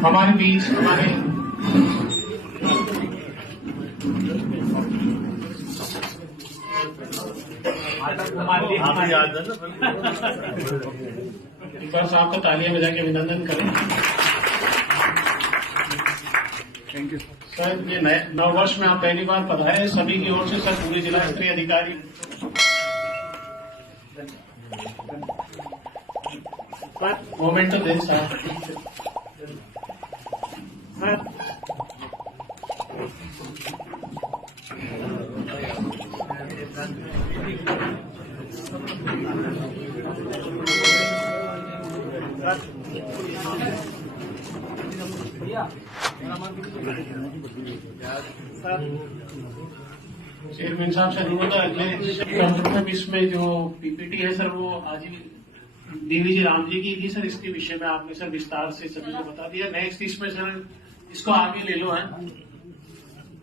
हमारे बीच हमारे सर साहब को तालियां बजा के अभिनंदन करें। Thank you sir. ये नए नववर्ष में आप पहली बार पधारे, सभी की ओर से सर पूरे जिला स्तरीय अधिकारी मोमेंट तो दे साहब। चेयरमैन साहब से अनुरोध है, अगले इसमें जो पीपीटी है सर वो आज ही डीवीजी राम जी की थी सर, इसके विषय में आपने सर विस्तार से सभी को बता दिया। नेक्स्ट इसमें सर इसको आगे ले लो है,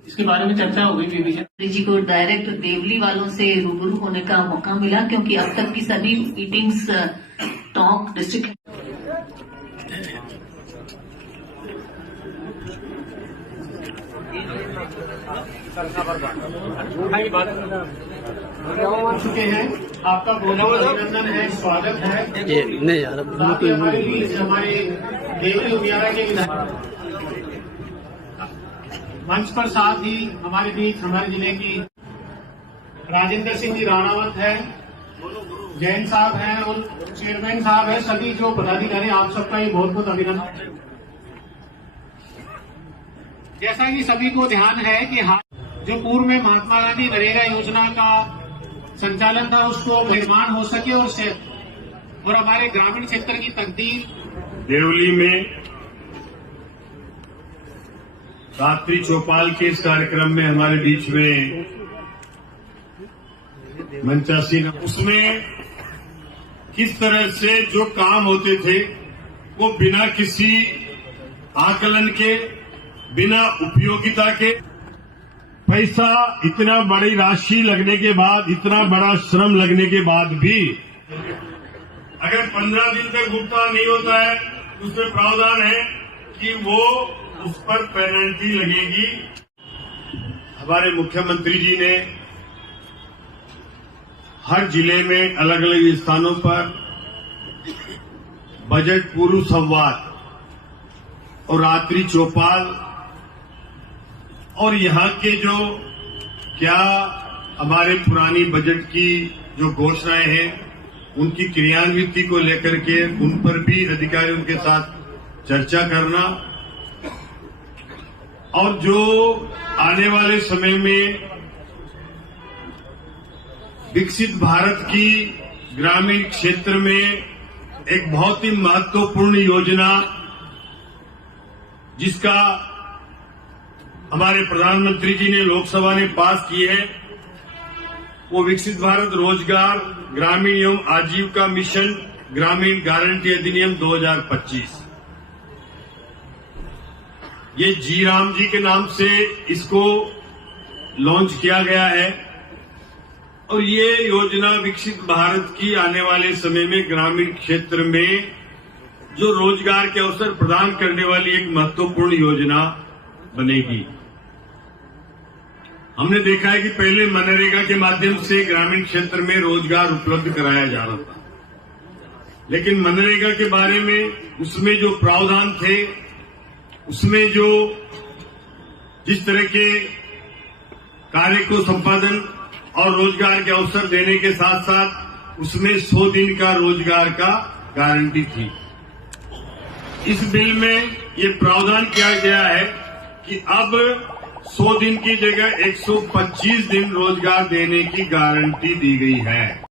इसके बारे में चर्चा हो गई डीवीजी जी को डायरेक्ट देवली वालों से रूबरू होने का मौका मिला, क्योंकि अब तक की सभी मीटिंग्स टॉक डिस्ट्रिक्ट चुके हैं। आपका बहुत बहुत अभिनंदन है, स्वागत है। ये नहीं यार, हमारे बीच हमारे देवली उमियारा के मंच पर साथ ही हमारे बीच हमारे जिले की राजेंद्र सिंह जी राणावत है, जैन साहब हैं और चेयरमैन साहब है, सभी जो पदाधिकारी आप सबका ही बहुत बहुत अभिनंदन। जैसा कि सभी को ध्यान है कि जो पूर्व में महात्मा गांधी नरेगा योजना का संचालन था उसको निर्माण हो सके और हमारे ग्रामीण क्षेत्र की तकदीर देवली में रात्रि चौपाल के इस कार्यक्रम में हमारे बीच में मंचासी उसमें किस तरह से जो काम होते थे वो बिना किसी आकलन के, बिना उपयोगिता के, पैसा इतना बड़ी राशि लगने के बाद, इतना बड़ा श्रम लगने के बाद भी अगर 15 दिन तक भुगतान नहीं होता है तो उसमें प्रावधान है कि वो उस पर पेनल्टी लगेगी। हमारे मुख्यमंत्री जी ने हर जिले में अलग अलग स्थानों पर बजट पूर्व संवाद और रात्रि चौपाल और यहाँ के जो क्या हमारे पुरानी बजट की जो घोषणाएं हैं उनकी क्रियान्विति को लेकर के उन पर भी अधिकारियों के साथ चर्चा करना और जो आने वाले समय में विकसित भारत की ग्रामीण क्षेत्र में एक बहुत ही महत्वपूर्ण योजना जिसका हमारे प्रधानमंत्री जी ने लोकसभा ने पास की है, वो विकसित भारत रोजगार ग्रामीण एवं आजीविका मिशन ग्रामीण गारंटी अधिनियम 2025। ये जी राम जी के नाम से इसको लॉन्च किया गया है और ये योजना विकसित भारत की आने वाले समय में ग्रामीण क्षेत्र में जो रोजगार के अवसर प्रदान करने वाली एक महत्वपूर्ण योजना बनेगी। हमने देखा है कि पहले मनरेगा के माध्यम से ग्रामीण क्षेत्र में रोजगार उपलब्ध कराया जा रहा था, लेकिन मनरेगा के बारे में उसमें जो प्रावधान थे, उसमें जो जिस तरह के कार्य को संपादन और रोजगार के अवसर देने के साथ साथ उसमें 100 दिन का रोजगार का गारंटी थी। इस बिल में ये प्रावधान किया गया है कि अब 100 दिन की जगह 125 दिन रोजगार देने की गारंटी दी गई है।